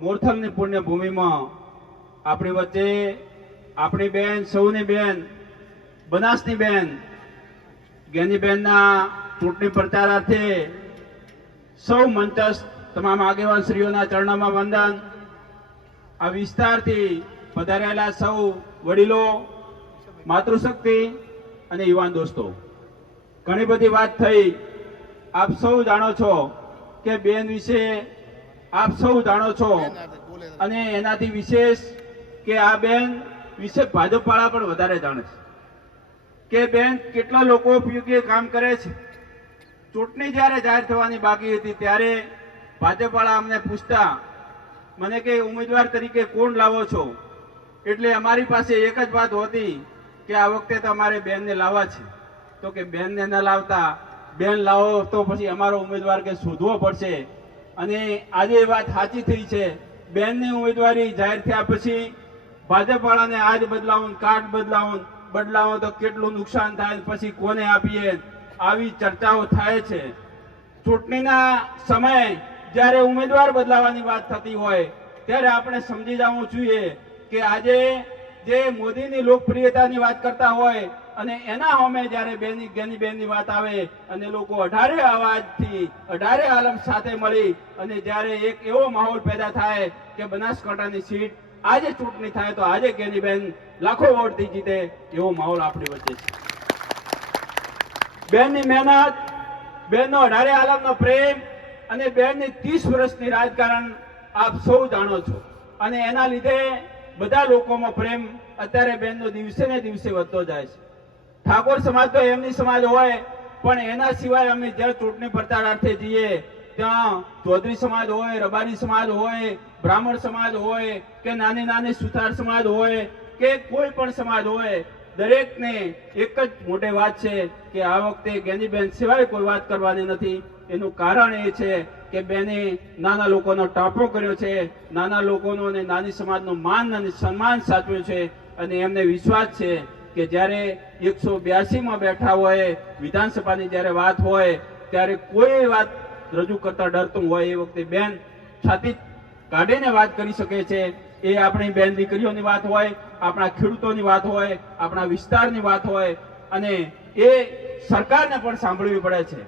મોરથલની પુણ્ય ભૂમિમાં આપણી વચ્ચે આપણી બેન, સૌની બેન, બનાસની બેન જ્ઞાનીબેનના ચૂંટણી પ્રચારાર્થે સૌ મંચસ્થ તમામ આગેવાન શ્રીઓના ચરણોમાં વંદન. આ વિસ્તારથી પધારેલા સૌ વડીલો, માતૃશક્તિ અને યુવાન દોસ્તો, ઘણી બધી વાત થઈ. આપ સૌ જાણો છો કે બેન વિશે આપ સૌ જાણો છો. અને એનાથી વિશેષ કે આ બેન વિશે ભાજપવાળા પણ વધારે જાણે છે. કે બેન કેટલા લોકો ઉપયોગી કામ કરે છે? ચૂંટણી જ્યારે જાહેર થવાની બાકી હતી ત્યારે ભાજપવાળા અમને પૂછતા મને કે ઉમેદવાર તરીકે કોણ લાવો છો? એટલે અમારી પાસે એક જ વાત હતી કે આ વખતે તમારે બેનને લાવવા છે. તો કે બેનને ન લાવતા બેન લાવો તો પછી અમારો ઉમેદવાર કે શોધવો પડશે. અને આજે એ વાત સાચી થઈ છે. બેનની ઉમેદવારી જાહેર થયા પછી ભાજપવાળાને આજ બદલાવું, કાર્ડ બદલાવું, બદલાવો તો કેટલું નુકસાન થાય, પછી કોને આપીએ? આવી ચર્ચાઓ થાય છે. ચૂંટણીના સમયે જ્યારે ઉમેદવાર બદલાવાની વાત થતી હોય, ત્યારે આપણે સમજી જવું જોઈએ કે આજે જે મોદીની લોકપ્રિયતાની વાત કરતા હોય અને એના હોમે જ્યારે બેની ગેની બેનની વાત આવે અને લોકો અઢારે અવાજથી અઢારે આલમ સાથે મળી અને જ્યારે એક એવો માહોલ પેદા થાય કે બનાસકાંઠાની સીટ આજે ચૂંટણી થાય તો આજે ગેની બેન લાખો વોટથી જીતે એવો માહોલ આપણી વચ્ચે છે. બેનની મહેનત, બેનનો અઢારે આલમનો પ્રેમ અને બેનની ત્રીસ વર્ષની રાજકારણ આપ સૌ જાણો છો. અને એના લીધે બધા લોકોમાં પ્રેમ અત્યારે બહેનનો દિવસે ને દિવસે વધતો જાય છે. ઠાકોર સમાજ તો એમની સમાજ હોય, પણ એના સિવાય અમે જ્યાં ચૂંટણી પ્રચારાર્થે જઈએ, ત્યાં ચૌધરી સમાજ હોય, રબારી સમાજ હોય, બ્રાહ્મણ સમાજ હોય, કે નાની નાની સુથાર સમાજ હોય, કે કોઈ પણ સમાજ હોય, દરેકને એક જ મોટે વાત છે કે આ વખતે ગેનીબેન સિવાય કોઈ વાત કરવાની નથી. એનું કારણ એ છે કે બેને નાના લોકોનો ટાંપો કર્યો છે, નાના લોકોનો અને નાની સમાજનું માન અને સન્માન સાચવ્યું છે અને એમને વિશ્વાસ છે કે જ્યારે એકસો બ્યાસીમાં બેઠા હોય, વિધાનસભાની જ્યારે વાત હોય, ત્યારે કોઈ વાત રજૂ કરતા ડરતું હોય એ વખતે બેન છાતી કાઢીને વાત કરી શકે છે. એ આપણી બેન દીકરીઓની વાત હોય, આપણા ખેડૂતોની વાત હોય, આપણા વિસ્તારની વાત હોય અને એ સરકારને પણ સાંભળવી પડે છે.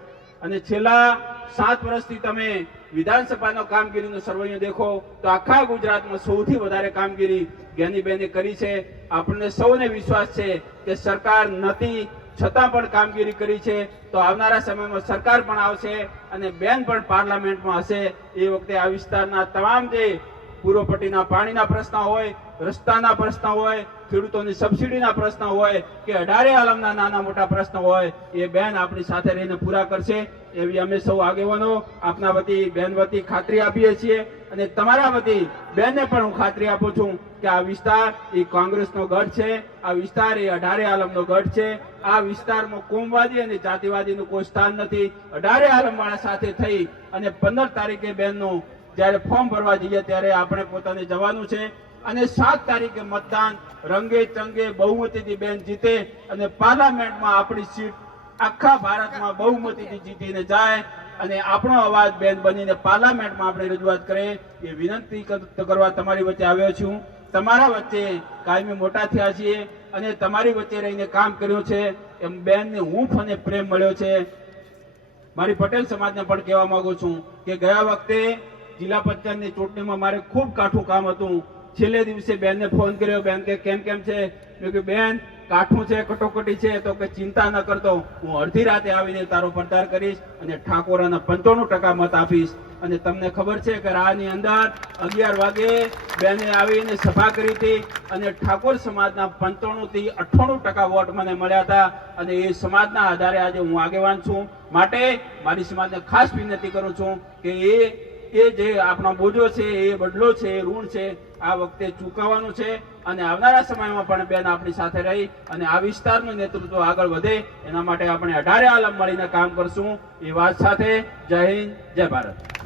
અને છેલ્લા સાત વર્ષથી તમે વિધાનસભાનો કામગીરીનો સર્વૈયો દેખો, તો આખા ગુજરાતમાં સૌથી વધારે કામગીરી જ્ઞાનીબેને કરી છે. આપણને સૌને વિશ્વાસ છે કે સરકાર નથી, છતાં પણ કામગીરી કરી છે. તો આવનારા સમયમાં સરકાર પણ આવશે અને બેન પણ પાર્લામેન્ટમાં હશે. એ વખતે આ વિસ્તારના તમામ જે પૂર્વ પાણીના પ્રશ્ન હોય, રસ્તાના પ્રશ્ન હોય, ખેડૂતોની સબસિડીના પ્રશ્ન હોય કે અઢારે આલમના નાના મોટા પ્રશ્ન હોય, એ બેન આપણી સાથે રહીને પૂરા કરશે એવી અમે સૌ આગેવાનો આપના વતી, બેન વતી ખાતરી આપીએ છીએ. અને તમારા વતી બેનને પણ હું ખાતરી આપું છું કે આ વિસ્તાર એ કોંગ્રેસનો ગઢ છે, આ વિસ્તાર એ અઢારે આલમનો ગઢ છે, આ વિસ્તારમાં કોમવાદી અને જાતિવાદીનું કોઈ સ્થાન નથી. અઢારે આલમવાળા સાથે થઈ અને પંદર તારીખે બેનનું જ્યારે ફોર્મ ભરવા જઈએ ત્યારે આપણે પોતાને જવાનું છે અને સાત તારીખે મતદાન રંગે ચંગે બહુમતીથી બેન જીતે અને પાર્લામેન્ટમાં આપણી સીટ આખા ભારતમાં બહુમતીથી જીતીને જાય અને આપણો અવાજ બેન બનીને પાર્લામેન્ટમાં આપણે રજૂઆત કરીએ એ વિનંતી કરવા તમારી વચ્ચે આવ્યો છું. તમારા વચ્ચે કાયમી મોટા થયા છીએ અને તમારી વચ્ચે રહીને કામ કર્યું છે. એમ બેનને હૂંફ અને પ્રેમ મળ્યો છે. મારી પટેલ સમાજને પણ કહેવા માંગુ છું કે ગયા વખતે જિલ્લા પંચાયતની ચૂંટણીમાં મારે ખૂબ કાઠું કામ હતું. છેલ્લે દિવસે બેનને ફોન કર્યો, બેન કે કેમ કેમ છે? મેં કહ્યું બેન, કાઠું છે, કટોકટી છે, તો કે ચિંતા ન કરતો. હું અડધી રાતે આવીને તારો પ્રચાર કરીશ અને ઠાકોરાના પંચાણું ટકા મત આપીશ. અને તમને ખબર છે કે રાહની અંદર અગિયાર વાગે બેને આવીને સભા કરી હતી અને ઠાકોર સમાજના પંચાણું થી અઠ્ઠાણું ટકા વોટ મને મળ્યા હતા અને એ સમાજના આધારે આજે હું આગેવાન છું. માટે મારી સમાજને ખાસ વિનંતી કરું છું કે એ એ જે આપણો બોજો છે, એ બદલો છે, ઋણ છે, આ વખતે ચૂકવવાનું છે. અને આવનારા સમયમાં પણ બેન આપણી સાથે રહી અને આ વિસ્તારનું નેતૃત્વ આગળ વધે, એના માટે આપણે અઢારે આલમ મળીને કામ કરશું. એ વાત સાથે જય હિન્દ, જય ભારત.